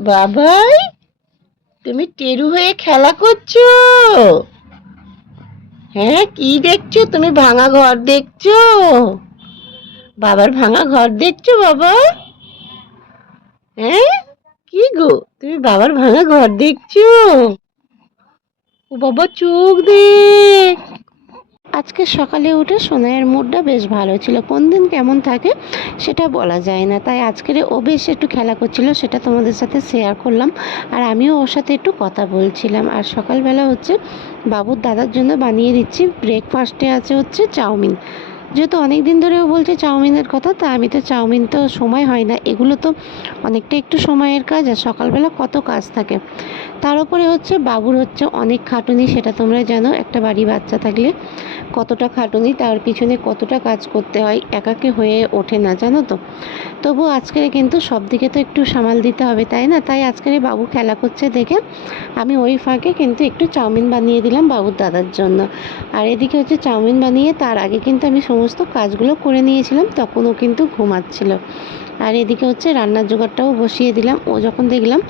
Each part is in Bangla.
বাবাই, তুমি টেরু হয়ে খেলা করছ? হ্যাঁ কি দেখছ? তুমি ভাঙা ঘর দেখছ? বাবার ভাঙা ঘর দেখছ বাবা? হ্যাঁ? কি গো, তুমি বাবার ভাঙা ঘর দেখছ? ও বাবা, চোখ দেখ আজকে সকালে উঠে সোনাইয়ের মুডটা বেশ ভালো ছিল। কোন দিন কেমন থাকে সেটা বলা যায় না। তাই আজকের ও বেশ একটু খেলা করছিল, সেটা তোমাদের সাথে শেয়ার করলাম। আর আমিও ওর সাথে একটু কথা বলছিলাম। আর সকালবেলা হচ্ছে বাবুর দাদার জন্য বানিয়ে দিচ্ছি ব্রেকফাস্টে আছে হচ্ছে চাউমিন। যেহেতু অনেক দিন ধরেও বলছে চাউমিনের কথা, তা আমি তো চাউমিন তো সময় হয় না। এগুলো তো অনেকটা একটু সময়ের কাজ, আর সকালবেলা কত কাজ থাকে। তার উপরে হচ্ছে বাবুর হচ্ছে অনেক খাটুনি, সেটা তোমরা জানো। একটা বাড়ি বাচ্চা থাকলে কতটা খাটুনি, তার পিছনে কতটা কাজ করতে হয়, একাকে হয়ে ওঠে না, জানো তো? তবু আজকের কিন্তু সব দিকে তো একটু সামাল দিতে হবে, তাই না? তাই আজকের বাবু খেলা করছে দেখে আমি ওই ফাঁকে কিন্তু একটু চাউমিন বানিয়ে দিলাম বাবুর দাদার জন্য। আর এদিকে হচ্ছে চাউমিন বানিয়ে তার আগে কিন্তু আমি সমস্ত কাজগুলো করে নিয়েছিলাম, তখন ও কিন্তু ঘুমাচ্ছিল। আর এদিকে হচ্ছে রান্নার জোগাড়টাও বসিয়ে দিলাম, ও যখন দেখলাম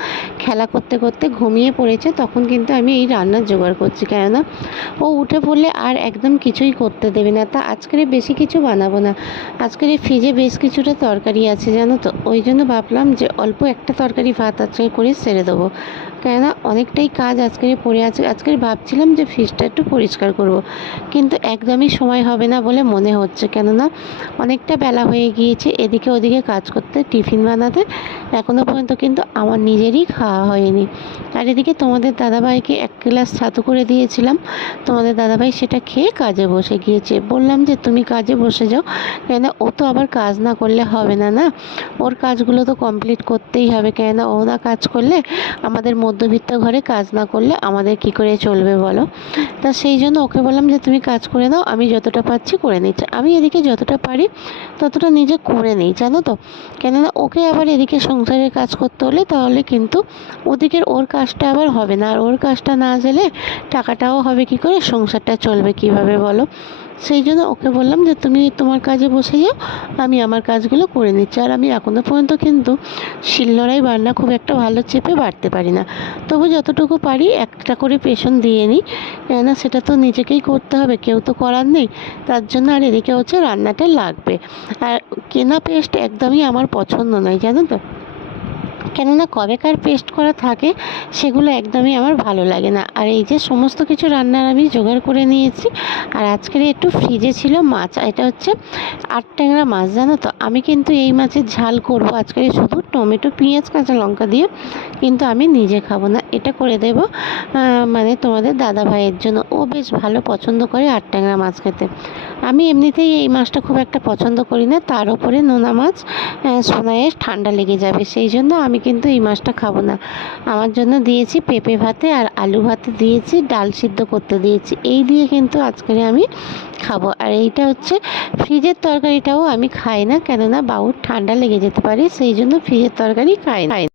খেলা করতে করতে ঘুমিয়ে পড়েছে, তখন কিন্তু আমি এই রান্নার জোগাড় করছি, কেননা ও উঠে পড়লে আর একদম কিছুই করতে দেবে না। তা আজকের বেশি কিছু বানাবো না। আজকের ফ্রিজে বেশ কিছুটা তরকারি আছে, জানো তো? ওই জন্য ভাবলাম যে অল্প একটা তরকারি ভাত আজকে করে সেরে দেবো। কেননা অনেকটাই কাজ আজকে পড়ে আছে। আজকে ভাবছিলাম যে ফ্রিজটা একটু পরিষ্কার করব। কিন্তু একদমই সময় হবে না বলে মনে হচ্ছে। কেননা অনেকটা বেলা হয়ে গিয়েছে, এদিকে ওদিকে কাজ করতে, টিফিন বানাতে। এখনও পর্যন্ত কিন্তু আমার নিজেরই খাওয়া হয়নি। আর এদিকে তোমাদের দাদাভাইকে এক গ্লাস ছাতু করে দিয়েছিলাম। তোমাদের দাদাভাই সেটা খেয়ে কাজে বসে গিয়েছে। বললাম যে, তুমি কাজে বসে যাও। কেন ও তো আবার কাজ না করলে হবে না না? ওর কাজগুলো তো কমপ্লিট করতেই হবে। কেননা ও না কাজ করলে আমাদের মধ্যবিত্ত ঘরে কাজ না করলে আমাদের কি করে চলবে বলো? তা সেই জন্য ওকে বললাম যে, তুমি কাজ করে দাও আমি যতটা পারছি করে নিচ্ছি আমি এদিকে যতটা পারি ততটা নিজে করে নিই, জানো তো? কেননা ওকে আবার এদিকে সংসারের কাজ করতে হলে তাহলে কিন্তু ওদিকের ওর কাজটা আবার হবে না। আর ওর কাজটা না জেলে টাকাটাও হবে কি করে? সংসারটা চলবে কীভাবে বলো? সেই জন্য ওকে বললাম যে, তুমি তোমার কাজে বসে যাও, আমি আমার কাজগুলো করে নিচ্ছি। আর আমি এখনও পর্যন্ত কিন্তু শিলনোড়াই বান্না খুব একটা ভালো চেপে বাড়তে পারি না। তবু যতটুকু পারি একটা করে পেশন দিয়ে নিই। কেননা সেটা তো নিজেকেই করতে হবে, কেউ তো করার নেই। তার জন্য আর এদিকে হচ্ছে রান্নাটা লাগবে। আর কেনা পেস্ট একদমই আমার পছন্দ নয়, জানো তো? কেননা কবেকার পেস্ট করা থাকে, সেগুলো একদমই আমার ভালো লাগে না। আর এই যে সমস্ত কিছু রান্নার আমি জোগাড় করে নিয়েছি, আর আজকের একটু ফ্রিজে ছিল মাছ এটা হচ্ছে আট ট্যাংরা মাছ, জানো তো? আমি কিন্তু এই মাছের ঝাল করব আজকে শুধু টমেটো, পেঁয়াজ, কাঁচা লঙ্কা দিয়ে, কিন্তু আমি নিজে খাব না। এটা করে দেব মানে তোমাদের দাদা ভাইয়ের জন্য। ও বেশ ভালো পছন্দ করে আট ট্যাংরা মাছ খেতে। আমি এমনিতেই এই মাছটা খুব একটা পছন্দ করি না, তার উপরে নোনা মাছ সোনাইয়ের ঠান্ডা লেগে যাবে, সেই জন্য আমি কিন্তু এই মাছটা খাব না। আমার জন্য দিয়েছি পেঁপে ভাতে আর আলু ভাতে দিয়েছি, ডাল সিদ্ধ করতে দিয়েছি। এই দিয়ে কিন্তু আজকে আমি খাব। আর এইটা হচ্ছে ফ্রিজের তরকারিটাও আমি খাই না, কেননা বাবুর ঠান্ডা লেগে যেতে পারে, সেই জন্য ফ্রিজের তরকারি খাই না।